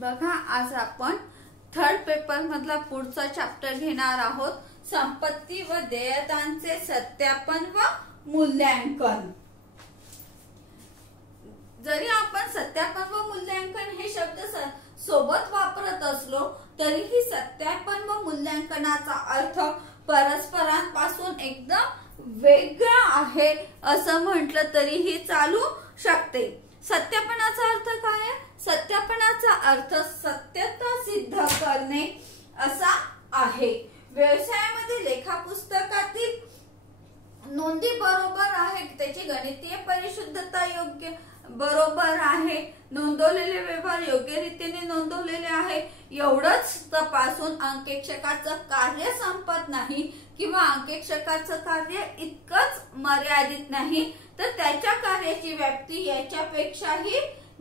बघा, आज आपण थर्ड पेपर मधला पुढचा चॅप्टर घेणार आहोत, संपत्ती व देयतांचे सत्यापन व मूल्यांकन। जरी आपण सत्यापन व मूल्यांकन हे शब्द सोबत वापरत असलो तरीही सत्यापन व मूल्यांकनाचा अर्थ परस्परांपासून एकदम वेगळा आहे असं म्हटलं तरीही चालू शकते। सत्यापनाचा अर्थ काय आहे? सत्यापनाचा अर्थ सत्यता सिद्ध करणे असा आहे। व्यवसायामध्ये लेखापुस्तकातील नोंदी बरोबर आहे, त्याची गणितीय परिशुद्धता योग्य बरोबर आहे, नोंदवलेले व्यवहार योग्य रीतीने नोंदवलेले आहे एवढंच तपासून अंकेक्षकाचं कार्य संपत नाही किंवा अंकेक्षकाचं कार्य इतकंच मर्यादित नाही, तर त्याच्या कार्याची व्याप्ती याच्यापेक्षाही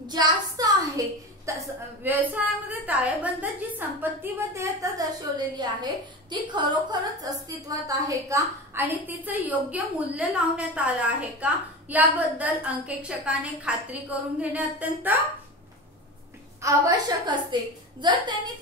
जास्त आहे। व्यवसायामध्ये ताळेबंदात जी संपत्ती व देयता दर्शवलेली आहे ती खरोखरच अस्तित्वात आहे का आणि तिचं योग्य मूल्य लावण्यात आलं आहे का याबद्दल अंकेक्षकाने खात्री करून घेणे अत्यंत आवश्यक असते। जर त्यांनी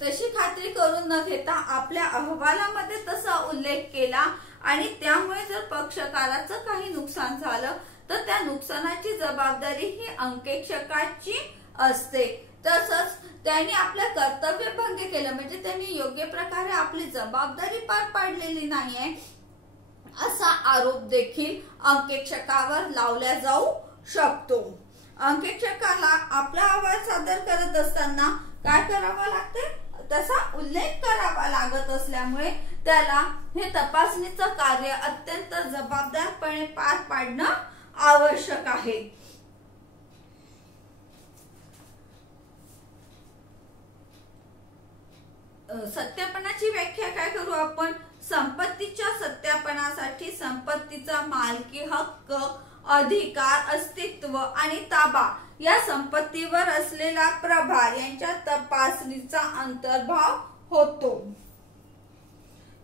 तशी खात्री करून न घेता आपल्या अहवालामध्ये तसा उल्लेख केला आणि त्यामुळे जर पक्षकाराचं काही नुकसान झालं तर त्या नुकसानाची जबाबदारी ही अंकेक्षकाची असते। तसंच त्यांनी आपलं कर्तव्य भंग केलं म्हणजे त्यांनी योग्य प्रकारे आपली जबाबदारी पार पाडलेली नाहीये असा आरोप देखील अंकेक्षकावर लावला जाऊ शकतो। अंकेक्षकाला आपला अहवाल सादर करत असताना काय करावं लागते? तसा उल्लेख करावा लागत असल्यामुळे त्याला हे तपासणीचं कार्य अत्यंत जबाबदारपणे पार पाडणं आवश्यक आहे। सत्यापनाची व्याख्या काय करू आपण? संपत्तीच्या सत्यापनासाठी संपत्तीचा मालकी हक्क, अधिकार, अस्तित्व आणि ताबा या संपत्तीवर असलेला प्रभार यांच्या तपासणीचा अंतर्भाव होतो।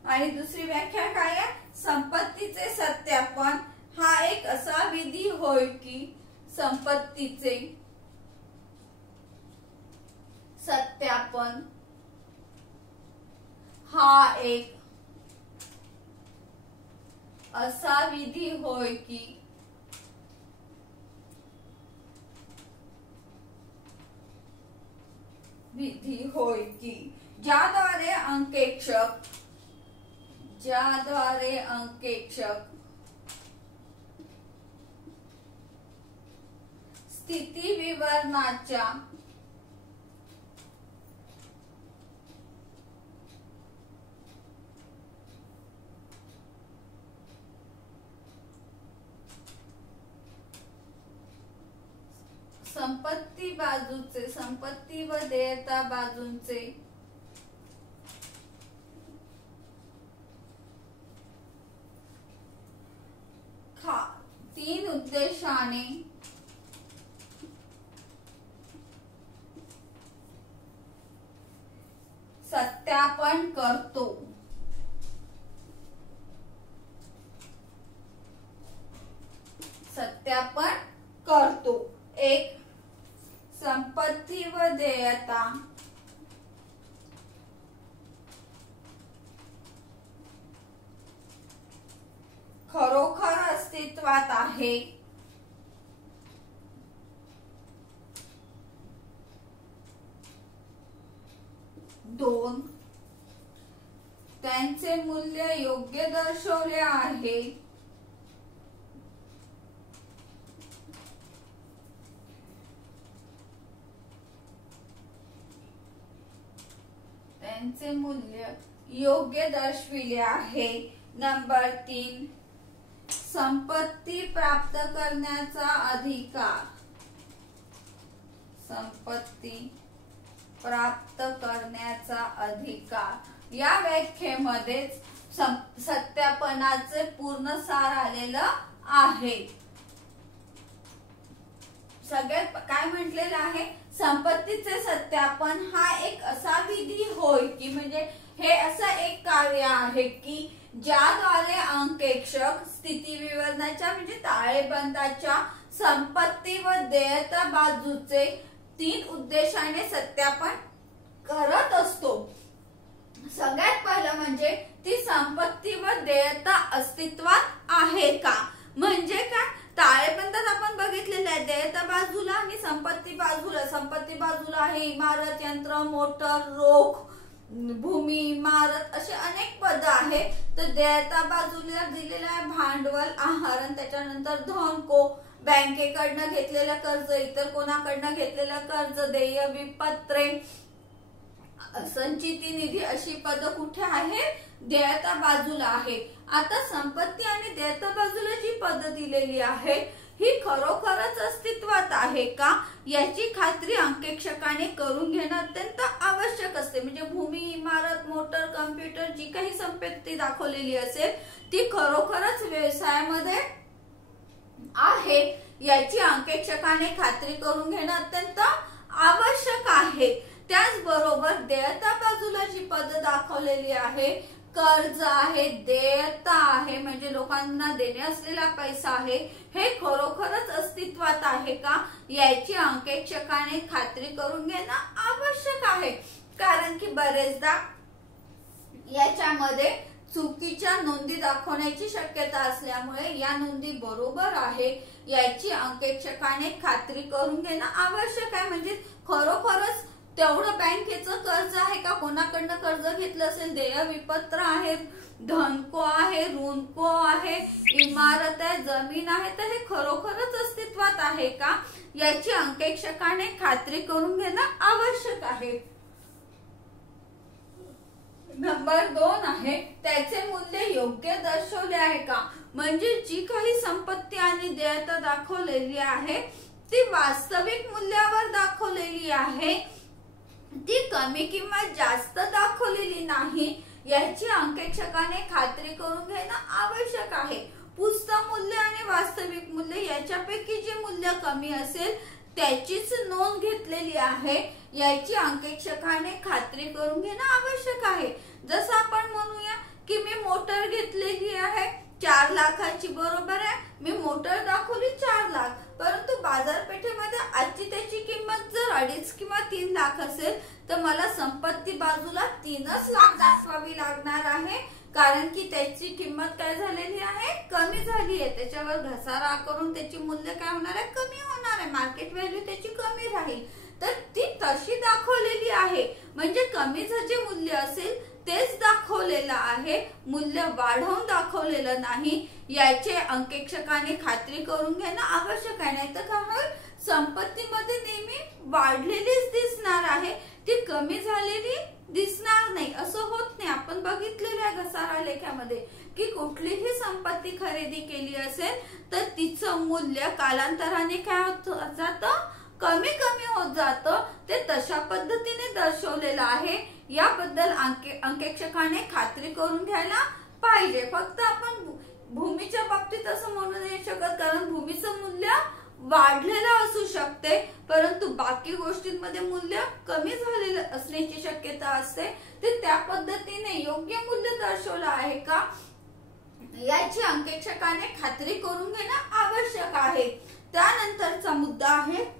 आणि दुसरी व्याख्या काय आहे? संपत्तीचे सत्यापन हा एक असा विधी होय की संपत्तीचे सत्यापन हा एक असा विधी होय की ज्याद्वारे अंकेक्षक स्थिती विवरणाच्या संपत्ती बाजूचे, संपत्ती व देयता बाजूंचे तीन उद्देशाने सत्यापन करतो। एक, संपत्ती व देयता खरोखर अस्तित्वात आहे। दोन, त्यांचे मूल्य योग्य दर्शवले आहे। त्यांचे मूल्य योग्य दर्शविले आहे। नंबर 3, संपत्ती प्राप्त करण्याचा अधिकार। संपत्ती प्राप्त करण्याचा अधिकार या व्याख्येमध्ये सत्यापनाचे पूर्ण सार आलेलं आहे। सगळ्यात काय म्हटलेलं आहे? संपत्तीचे सत्यापन हा एक असा विधी होय की म्हणजे हे असं एक कार्य आहे की ज्याद्वारे अंकेक्षक स्थिती विवरणाच्या म्हणजे ताळेबंदाच्या संपत्ती व देयता बाजूचे 3 उद्देशाने सत्यापन करत असतो। सगळ्यात पहिलं म्हणजे ती संपत्ती व देयता अस्तित्वात आहे का, म्हणजे काय ताळेबंदात आपण बघितलेलं आहे देयता बाजूला आणि संपत्ती बाजूला। संपत्ती बाजूला आहे इमारत, यंत्र, मोटर, रोख, भूमी, इमारत असे अनेक पद आहे। तर देयता बाजूला दिलेलं आहे भांडवल, आहार, त्याच्यानंतर धन को बँकेकडनं घेतलेलं कर्ज, इतर कोणाकडनं घेतलेलं कर्ज, देय, विपत्रे, संचिती निधी अशी पद कुठे आहे देयता बाजूला आहे। आता संपत्ती आणि देयता बाजूला जी पद दिलेली आहे ही खरोखरच अस्तित्वात आहे का याची खात्री अंकेक्षकाने करून घेणं अत्यंत आवश्यक असते। म्हणजे भूमी, इमारत, मोटर, कम्प्युटर जी काही संपत्ती दाखवलेली असेल ती खरोखरच व्यवसायामध्ये आहे याची अंकेक्षकाने खात्री करून घेणं अत्यंत आवश्यक आहे। त्याचबरोबर देयता बाजूला जी पद दाखवलेली आहे कर्ज आहे, देयता आहे म्हणजे लोकांना देणे असलेला पैसा आहे, हे खरोखरच अस्तित्वात आहे का याची अंकेक्षकाने खात्री करून घेणं आवश्यक आहे। कारण की बरेचदा याच्यामध्ये चुकीच्या नोंदी दाखवण्याची शक्यता असल्यामुळे या नोंदी बरोबर आहे याची अंकेक्षकाने खात्री करून घेणं आवश्यक आहे। म्हणजे खरोखरच तेवढं बँकेचं कर्ज आहे का, कोणाकडनं कर्ज घेतलं असेल, देय विपत्र आहे, धनको आहे, ऋणको आहे, इमारत आहे, जमीन आहे, तर हे खरोखरच अस्तित्वात आहे का याची अंकेक्षकाने खात्री करून घेणं आवश्यक आहे। नंबर 2 आहे त्याचे मूल्य योग्य दर्शवले आहे का, म्हणजे जी काही संपत्ती आणि देयता दाखवलेली आहे ती वास्तविक मूल्यावर दाखवलेली आहे, ती कमी किंवा जास्त दाखवलेली नाही याची अंकेक्षकाने खात्री करून घेणं आवश्यक आहे। पुस्तक मूल्य आणि वास्तविक मूल्य याच्यापैकी जे मूल्य कमी असेल त्याचीच नोंद घेतलेली आहे याची अंकेक्षकाने खात्री करून घेणं आवश्यक आहे। जसं आपण म्हणूया की मी मोटर घेतलेली आहे 4 लाखाची, बरोबर आहे, मी मोटर दाखवली 4 लाख, परंतु बाजारपेठेमध्ये आजची त्याची किंमत जर 2.5 किंवा 3 लाख असेल तर मला संपत्ती बाजूला 3च लाख दाखवावी लागणार आहे, कारण की त्याची किंमत काय झालेली आहे कमी झाली आहे। त्याच्यावर घसारा करून त्याची मूल्य काय होणार आहे कमी होणार आहे, मार्केट व्हॅल्यू त्याची कमी राहील, तर ती तशी दाखवलेली आहे। म्हणजे कमी जे मूल्य असेल तेच दाखवलेलं आहे, मूल्य वाढवून दाखवलेलं नाही याचे अंकेक्षकाने खात्री करून घेणं आवश्यक आहे। नाहीतर काय होईल संपत्तीमध्ये नेहमी वाढलेलीच दिसणार आहे, ती कमी झालेली दिसणार नाही, असं होत नाही। आपण बघितलेलं आहे घसारा लेखामध्ये की कुठलीही संपत्ती खरेदी केली असेल तर तिचं मूल्य कालांतराने काय होत जातं कमी कमी होत जातं, ते तशा पद्धतीने दर्शवलेलं आहे। याबद्दल अंकेक्षकाने खात्री करून घ्यायला पाहिजे। फक्त आपण भूमीच्या बाबतीत असं म्हणू नाही शकत, कारण भूमीचं मूल्य वाढलेलं असू शकते परंतु बाकी गोष्टींमध्ये मूल्य कमी झालेलं असण्याची शक्यता असते, ते त्या पद्धतीने योग्य मूल्य दर्शवलं आहे का याची अंकेक्षकाने खात्री करून घेणं आवश्यक आहे। त्यानंतरचा मुद्दा आहे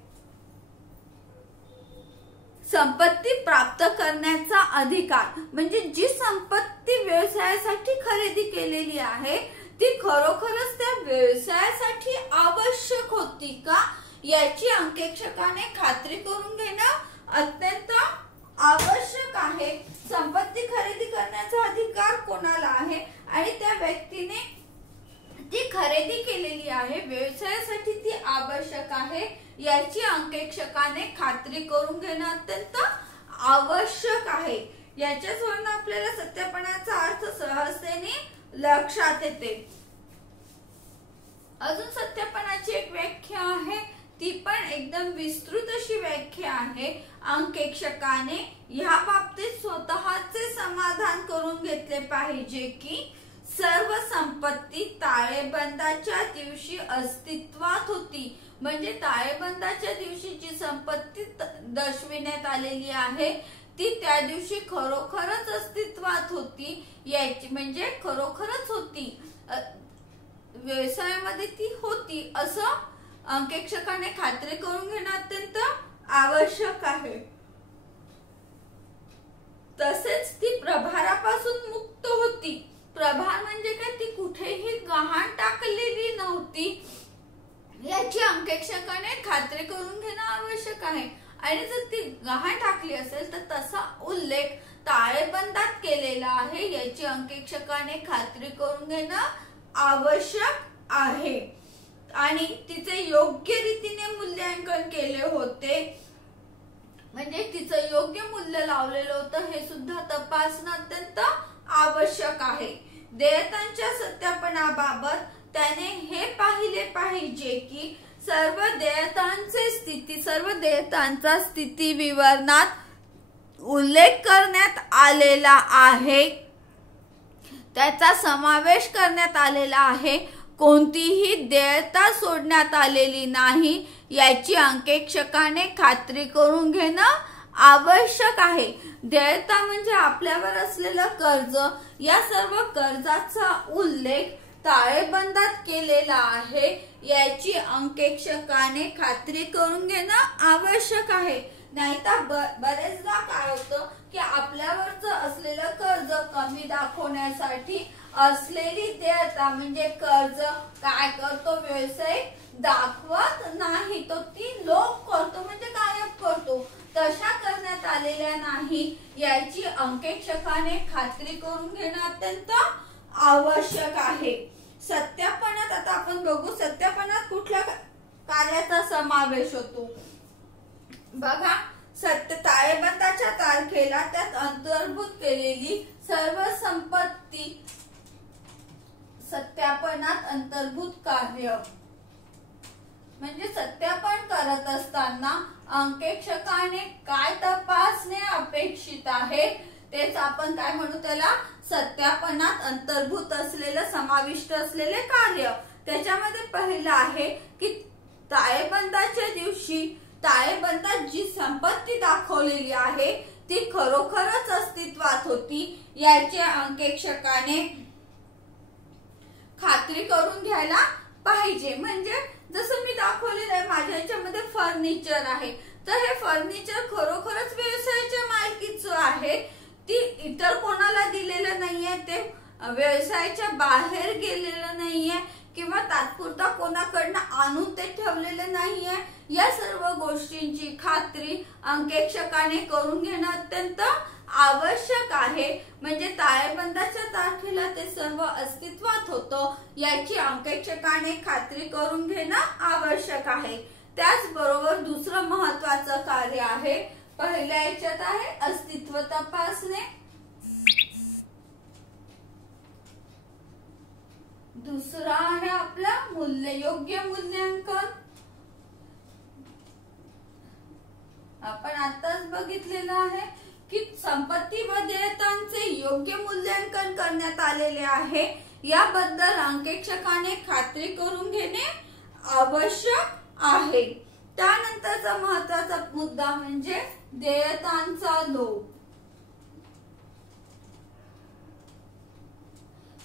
संपत्ती प्राप्त करण्याचा अधिकार, म्हणजे जी संपत्ती व्यवसायासाठी खरेदी केलेली आहे ती खरोखरच त्या व्यवसायासाठी आवश्यक होती का याची अंकेक्षकाने खात्री करून घेणं अत्यंत आवश्यक आहे। संपत्ती खरेदी करण्याचा अधिकार कोणाला आहे आणि त्या व्यक्तीने ती खरेदी केलेली आहे, व्यवसायासाठी ती आवश्यक आहे याची अंकेक्षकाने खात्री करून घेणं अत्यंत आवश्यक आहे। याच्याच वरून आपल्याला सत्यापनाचा अर्थ सहजतेने लक्षात येते। अजून सत्यापनाची एक व्याख्या आहे, ती पण एकदम विस्तृत अशी व्याख्या आहे। अंकेक्षकाने या बाबतीत स्वतःचे समाधान करून घेतले पाहिजे की सर्व संपत्ती ताळेबंदाच्या दिवशी अस्तित्वात होती, म्हणजे ताळेबंदाच्या दिवशी जी संपत्ती दर्शविण्यात आलेली आहे ती त्या दिवशी खरोखरच अस्तित्वात होती, याची म्हणजे खरोखरच होती, व्यवसायामध्ये ती होती असं अंकेक्षकाने खात्री करून घेणं अत्यंत आवश्यक आहे। तसेच ती प्रभारापासून मुक्त होती। प्रभार म्हणजे काय, ती कुठेही गहाण टाकलेली नव्हती याची अंकेक्षकाने खात्री करून घेणं आवश्यक आहे। आणि जर ती गहाण टाकली असेल तर तसा उल्लेख ताळेबंदात केलेला आहे याची अंकेक्षकाने खात्री करून घेणं आवश्यक आहे। आणि तिचे योग्य रीतीने मूल्यांकन केले होते, म्हणजे तिचं योग्य मूल्य लावलेलं होतं हे सुद्धा तपासणं अत्यंत आवश्यक आहे। देयतांच्या सत्यापनाबाबत त्याने हे पाहिले पाहिजे की सर्व देयतांचा स्थिती विवरणात उल्लेख करण्यात आलेला आहे, त्याचा समावेश करण्यात आलेला आहे, कोणतीही देयता सोडण्यात आलेली नाही याची अंकेक्षकाने खात्री करून घेणं आवश्यक आहे। देयता म्हणजे आपल्यावर असलेलं कर्ज, या सर्व कर्जाचा उल्लेख ताळेबंदात केलेला आहे याची अंकेक्षकाने खात्री करून घेणं आवश्यक आहे। नाहीतर बरेचदा काय होतं की आपल्यावरच असलेलं कर्ज कमी दाखवण्यासाठी असलेली देयता म्हणजे कर्ज काय करतो, व्यवसाय दाखवत नाही, तो ती लोप करतो म्हणजे गायब करतो, तशा करण्यात आलेल्या नाही याची अंकेक्षकाने खात्री करून घेणं अत्यंत आवश्यक आहे। सत्यापनात आता आपण बघू, सत्यापनात कुठल्या कार्याचा समावेश होतो बघा। ताळेबंदाच्या तारखेला त्यात अंतर्भूत केलेली सर्व संपत्ती सत्यापनात अंतर्भूत कार्य, म्हणजे सत्यापन करत असताना अंकेक्षकाने काय तपासणे अपेक्षित आहे तेच आपण काय म्हणू, त्याला सत्यापनात अंतर्भूत असलेलं समाविष्ट असलेले कार्य। त्याच्यामध्ये पहिलं आहे की ताळेबंदाच्या दिवशी ताळेबंदात जी संपत्ती दाखवलेली आहे ती खरोखरच अस्तित्वात होती याच्या अंकेक्षकाने खात्री करून घ्यायला पाहिजे। म्हणजे जसं मी दाखवलेलं आहे, माझ्या याच्यामध्ये फर्निचर आहे, तर हे फर्निचर खरोखरच व्यवसायाच्या मालकीचं आहे, ती इतर कोणाला दिलेलं नाहीये, ते व्यवसायाच्या बाहेर गेलेलं नाहीये किंवा तात्पुरता कोणाकडनं आणून ते ठेवलेलं नाहीये। या सर्व गोष्टींची खात्री अंकेक्षकाने करून घेणं अत्यंत आवश्यक आहे। म्हणजे ताळेबंदाच्या तारखेला ते सर्व अस्तित्वात होतं याची अंकेक्षकाने खात्री करून घेणं आवश्यक आहे। त्याचबरोबर दुसरं महत्वाचं कार्य आहे, पहिल्या याच्यात आहे अस्तित्व तपासणे, दुसरा आहे आपला योग्य मूल्यांकन। आपण आताच बघितलेलं आहे की संपत्ती व देयतांचे योग्य मूल्यांकन करण्यात आलेले आहे, याबद्दल अंकेक्षकाने खात्री करून घेणे आवश्यक आहे। त्यानंतरचा महत्वाचा मुद्दा म्हणजे देयतांचा लोप।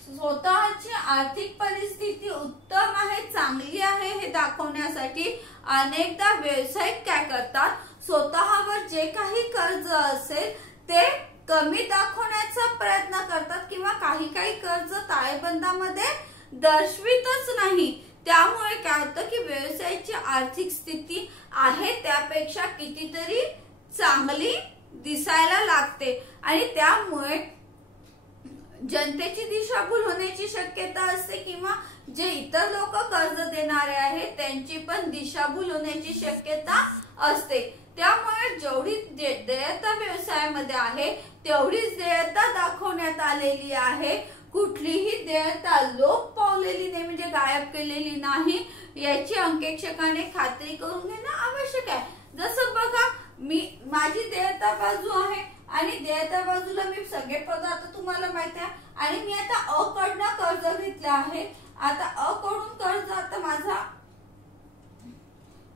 स्वतःची आर्थिक परिस्थिती उत्तम आहे, चांगली आहे हे दाखवण्यासाठी अनेकदा व्यावसायिक काय करतात, स्वतःवर जे काही कर्ज असेल ते कमी दाखवण्याचा प्रयत्न करतात किंवा काही कर्ज ताळेबंदामध्ये दर्शवितच नाही। त्यामुळे काय होतं की व्यवसायाची आर्थिक स्थिती आहे त्यापेक्षा कितीतरी चांगली दिसायला लागते आणि त्यामुळे जनतेची दिशाभूल होण्याची शक्यता असते किंवा जे इतर लोक कर्ज देणारे आहेत त्यांची पण दिशाभूल होण्याची शक्यता असते। त्यामुळे जेवढी देयता व्यवसायामध्ये आहे तेवढीच देयता दाखवण्यात आलेली आहे, कुठलीही देयता लोप पावलेली नाही म्हणजे गायब केलेली नाही याची अंकेक्षकाने खात्री करून घेणं आवश्यक आहे। जसं बघा, माझी देयता बाजू आहे आणि देयता बाजूला मी सगळे पदार्थ तुम्हाला माहिती आहे आणि मी आता अ कडनं कर्ज घेतलं आहे। आता अ कडून कर्ज, आता माझा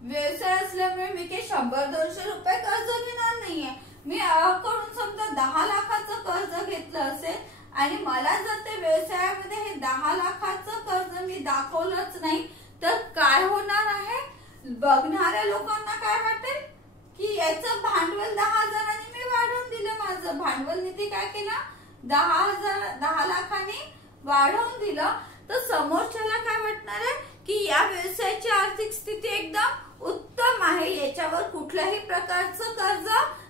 व्यवसाय असल्यामुळे मी काही 100-200 रुपये कर्ज घेणार नाहीये, मी अ कडून समजा 10 लाखाचं कर्ज घेतलं असेल आणि मला जर ते व्यवसायामध्ये हे 10 लाखाचं कर्ज मी दाखवलंच नाही तर काय होणार आहे, बघणाऱ्या लोकांना काय वाटेल, की याचं भांडवल 10,000 मी वाढवून दिलं, माझं भांडवल निधी काय केला 10 लाखांनी वाढवून दिलं, तर समोरच्याला काय वाटणार आहे की या व्यवसायाची आर्थिक स्थिती एकदम उत्तम आहे, याच्यावर कुठल्याही प्रकारचं कर्ज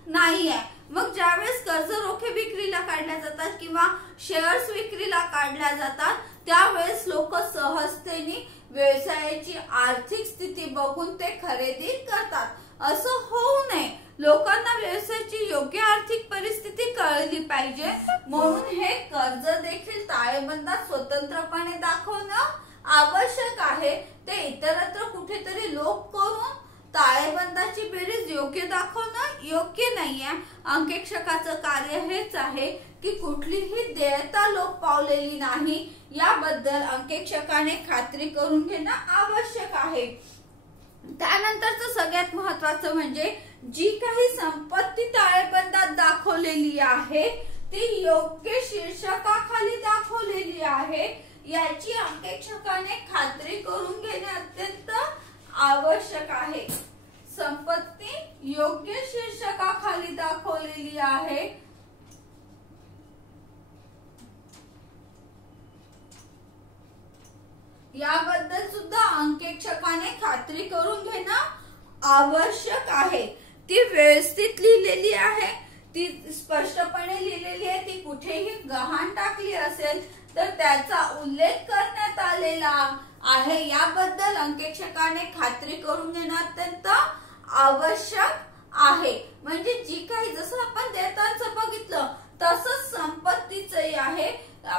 नाही आहे। मग ज्यावेळेस कर्ज रोखे विक्रीला काढल्या जातात किंवा शेअर्स विक्रीला काढल्या जातात त्यावेळेस लोक सहजतेने व्यवसायाची आर्थिक स्थिती बघून ते खरेदी करतात। असं होऊ नये, लोकांना व्यवसायाची योग्य आर्थिक परिस्थिती कळली पाहिजे, म्हणून हे कर्ज देखील ताळेबंदात स्वतंत्रपणे दाखवणं आवश्यक आहे। ते इतरत्र कुठेतरी लोप करून ताळेबंदाची बेरीज योग्य दाखवणं योग्य नाहीये। अंकेक्षकाचं कार्य हेच आहे की कुठलीही देयता लोप पावलेली नाही याबद्दल अंकेक्षकाने खात्री करून घेणं आवश्यक आहे। त्यानंतरचं सगळ्यात महत्त्वाचं म्हणजे जी काही संपत्ती ताळेबंदात दाखवलेली आहे ती योग्य शीर्षकाखाली दाखवलेली आहे, याची अंकेक्षकाने खात्री करून घेणे अत्यंत आवश्यक आहे। संपत्ती योग्य शीर्षकाखाली दाखवलेली आहे, याबद्दल सुद्धा अंकेक्षकाने खात्री करून घेणं आवश्यक आहे। ती व्यवस्थित लिहिलेली आहे, ती स्पष्टपणे लिहिलेली आहे, ती कुठेही गहाण टाकली असेल तर त्याचा उल्लेख करण्यात आलेला आहे, याबद्दल अंकेक्षकाने खात्री करून घेणं अत्यंत आवश्यक आहे। म्हणजे जी काही जसं आपण देयतांचं बघितलं तसंच संपत्तीचंही आहे,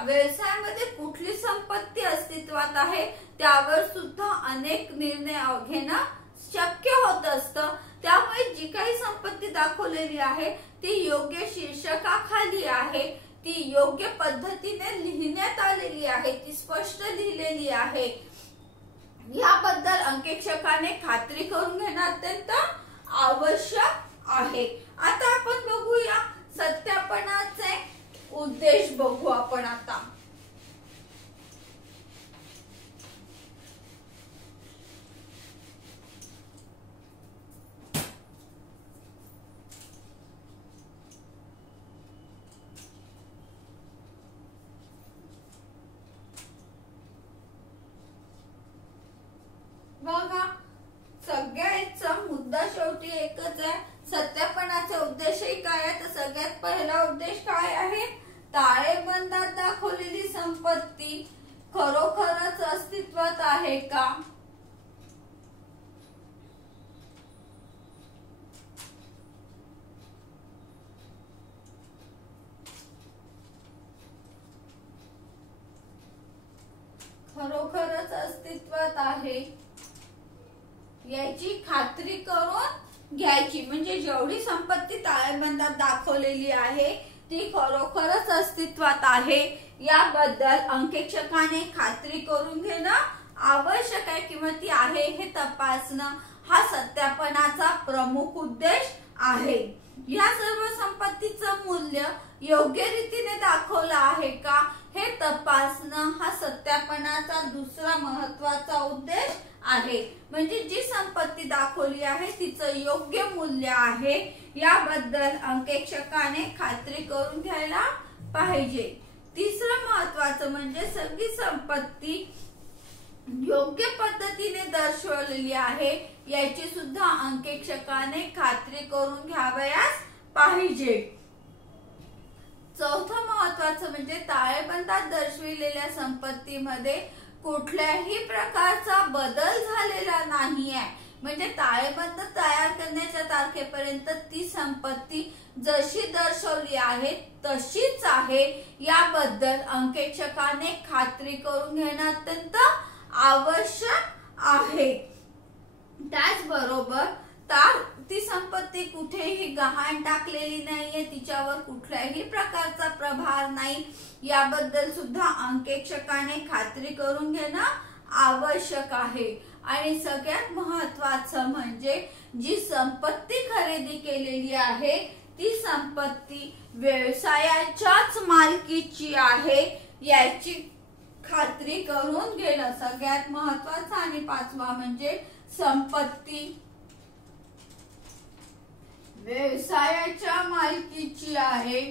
व्यवसायामध्ये कुठली संपत्ती अस्तित्वात आहे त्यावर सुद्धा अनेक निर्णय घेणं शक्य होत असतं। त्यामुळे जी काही संपत्ती दाखवलेली आहे ती योग्य शीर्षकाखाली आहे, ती योग्य पद्धतीने लिहिण्यात आलेली आहे, ती स्पष्ट लिहिलेली आहे, याबद्दल अंकेक्षकाने खात्री करून घेणं अत्यंत आवश्यक आहे। आता आपण बघूया सत्यापनाचे उद्देश बघू आपण आता। बघा सगळ्याचा मुद्दा शेवटी एकच आहे, सत्यापनाचे उद्देशही काय आहे तर सगळ्यात पहिला उद्देश काय आहे, ताळेबंदात दाखवलेली संपत्ती खरोखरच अस्तित्वात आहे का, खरोखरच अस्तित्वात आहे याची खात्री करून घ्यायची। म्हणजे जेवढी संपत्ती ताळेबंदात दाखवलेली आहे ती खरोखरच अस्तित्वात आहे याबद्दल अंकेक्षकाने खात्री करून घेणं आवश्यक आहे किंवा ती आहे हे तपासणं हा सत्यापनाचा प्रमुख उद्देश आहे। या सर्व संपत्तीचं मूल्य योग्य रीतीने दाखवलं आहे का हे तपासणं हा सत्यापनाचा दुसरा महत्त्वाचा उद्देश आहे। म्हणजे जी संपत्ती दाखवली आहे तिचं योग्य मूल्य आहे याबद्दल अंकेक्षकाने खात्री करून घ्यायला पाहिजे। तिसरं महत्त्वाचं म्हणजे सगळी संपत्ती योग्य पद्धतीने दर्शवलेली आहे याची सुद्धा अंकेक्षकाने खात्री करून घ्यावयास पाहिजे। चौथं महत्त्वाचं म्हणजे ताळेबंदात दर्शविलेल्या संपत्तीमध्ये कुठल्याही प्रकारचा बदल झालेला नाहीये। म्हणजे ताळेबंद तयार करण्याच्या तारखेपर्यंत ती संपत्ती जशी दर्शवली आहे तशीच आहे याबद्दल अंकेक्षकाने खात्री करून घेणं अत्यंत आवश्यक आहे। त्याचबरोबर ती संपत्ती कुठेही गहाण टाकलेली नाहीये, तिच्यावर कुठल्याही प्रकारचा प्रभार नाही याबद्दल सुद्धा अंकेक्षकाने खात्री करून घेणं आवश्यक आहे। आणि सगळ्यात महत्त्वाचं म्हणजे जी संपत्ती खरेदी केलेली आहे ती संपत्ती व्यवसायाच्याच मालकीची आहे याची खात्री करून घेणं सगळ्यात महत्त्वाचं। आणि पाचवा म्हणजे संपत्ती व्यवसायाच्या मालकीची आहे,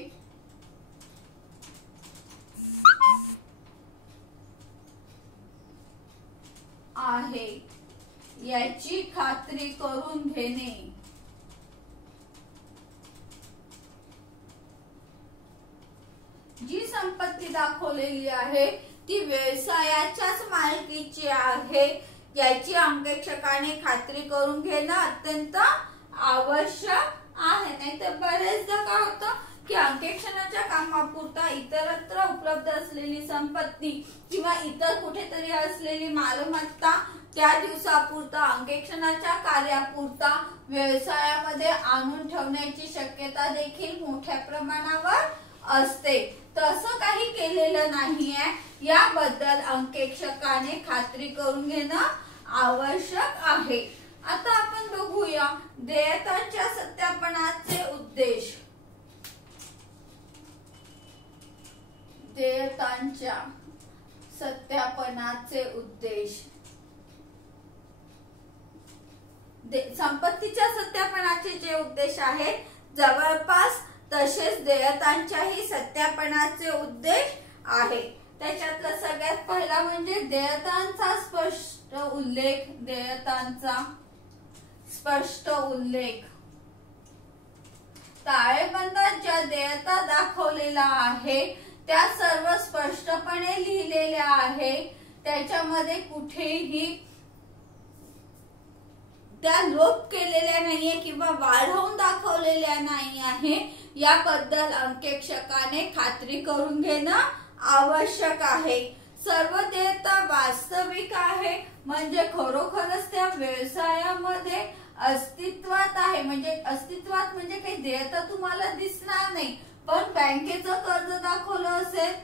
याची खात्री करून घेणे. जी संपत्ती दाखवलेली आहे ती व्यवसायाच्याच मालकीची आहे याची अंकेक्षकाने खात्री करून घेणं अत्यंत आवश्यक आहे. नाही तर बरेचदा काय होतं की अंकेक्षणाच्या कामापुरता इतरत्र उपलब्ध असलेली संपत्ती किंवा इतर कुठेतरी असलेली मालमत्ता त्या दिवसापुरता अंकेक्षणाच्या कार्यापुरता व्यवसायामध्ये आणून ठेवण्याची शक्यता देखील मोठ्या प्रमाणावर असते. तसं काही केलेलं नाहीये, याबद्दल अंकेक्षकाने खात्री करून घेणं आवश्यक आहे. आता आपण बघूया देयतांच्या सत्यापनाचे उद्देश. देयतांच्या सत्यापनाचे उद्देश. संपत्तीच्या सत्यापनाचे जे उद्देश आहेत जवळपास तसेच देयतांच्याही सत्यापनाचे उद्देश आहे. त्याच्यातला सगळ्यात पहिला म्हणजे देयतांचा स्पष्ट उल्लेख. देयतांचा स्पष्ट उल्लेख. ताळेबंदात ज्या देयता दाखवलेल्या आहे त्या सर्व स्पष्टपणे लिहिलेल्या आहे. त्याच्यामध्ये कुठेही त्या लोप केलेल्या नाहीये किंवा वाढवून दाखवलेल्या नाही आहे, याबद्दल अंकेक्षकाने खात्री करून घेणं आवश्यक आहे. सर्व देयता वास्तविक आहे म्हणजे खरोखरच त्या व्यवसायामध्ये अस्तित्वात आहे. म्हणजे अस्तित्वात म्हणजे काही देयता तुम्हाला दिसणार नाही, पण बँकेचं कर्ज दाखवलं असेल,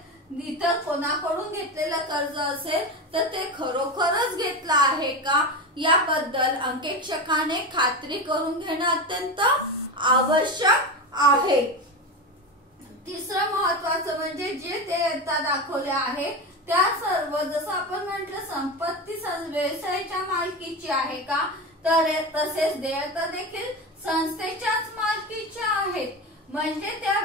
इतर कोणाकडून घेतलेलं कर्ज असेल तर ते खरोखरच घेतलं आहे का याबद्दल अंकेक्षकाने खात्री करून घेणं अत्यंत आवश्यक आहे. तिसरं महत्वाचं म्हणजे जे देयता दाखवल्या आहे त्या सर्व जसं आपण म्हटलं संपत्ती व्यवसायाच्या मालकीची आहे का, तर तसेच देयता देखील संस्थेच्याच मालकीच्या आहेत. म्हणजे त्या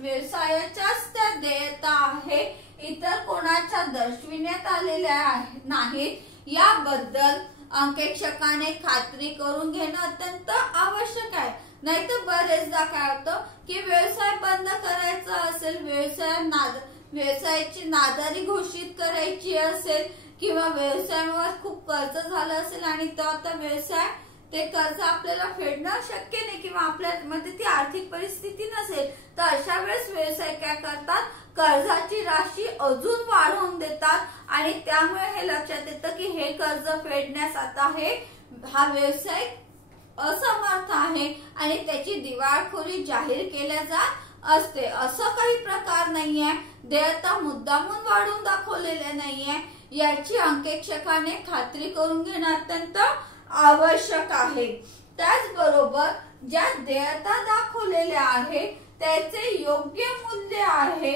व्यवसायाच्याच त्या देयता आहे, इतर कोणाच्या दर्शविण्यात आलेल्या नाहीत, याबद्दल अंकेक्षकाने खात्री करून घेणं अत्यंत आवश्यक आहे. नाहीतर बरेचदा काय होतं की व्यवसाय बंद करायचा असेल, व्यवसायाची नादारी घोषित करायची असेल किंवा व्यवसायावर खूप कर्ज झालं असेल आणि तो आता व्यवसाय ते कर्ज आपल्याला फेडणं शक्य नाही किंवा आपल्यामध्ये ती आर्थिक परिस्थिती नसेल, तर अशा वेळेस व्यवसाय काय करतात, कर्जाची राशी अजून वाढवून देतात आणि त्यामुळे हे लक्षात येतं की हे कर्ज फेडण्यास आता हा व्यवसाय असमर्थ आहे आणि त्याची दिवाळखोरी जाहीर केल्या जात असते. असं काही प्रकार नाहीये, देयता मुद्दामून वाढवून दाखवलेल्या नाहीये, याची अंकेक्षकाने खात्री करून घेणं अत्यंत आवश्यक आहे. त्याचबरोबर ज्या देयता दाखवलेल्या आहे त्याचे योग्य मूल्य आहे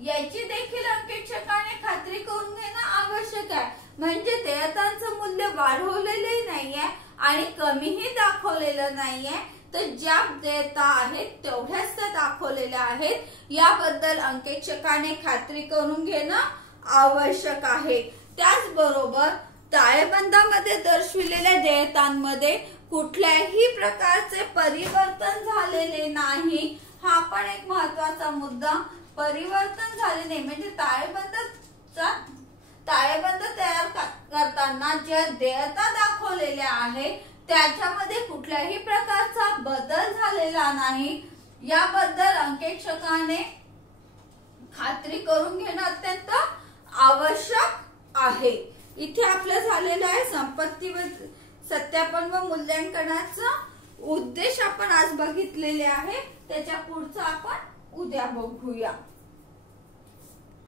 याची देखील अंकेक्षकाने खात्री करून घेणं आवश्यक आहे. म्हणजे देयतांचं मूल्य वाढवलेले नाहीये आणि कमीही दाखवलेलं नाहीये, तर ज्या देयता आहेत तेवढ्याच त्या दाखवलेल्या आहेत, याबद्दल अंकेक्षकाने खात्री करून घेणं आवश्यक आहे. त्याचबरोबर ताळेबंदामध्ये दर्शविलेल्या देयतांमध्ये कुठल्याही प्रकारचे परिवर्तन झालेले नाही, हा पण एक महत्वाचा मुद्दा. परिवर्तन झाले नाही म्हणजे ताळेबंद तयार करताना ज्या देयता दाखवलेल्या आहेत त्याच्यामध्ये कुठल्याही प्रकारचा बदल झालेला नाही, याबद्दल अंकेक्षकाने खात्री करून घेणं अत्यंत आवश्यक आहे. इथे आपलं झालेलं आहे संपत्ती सत्यापन व मूल्यांकनाचा उद्देश आपण आज बघितलेले आहे. त्याच्या पुढचा आपण उद्या बघूया.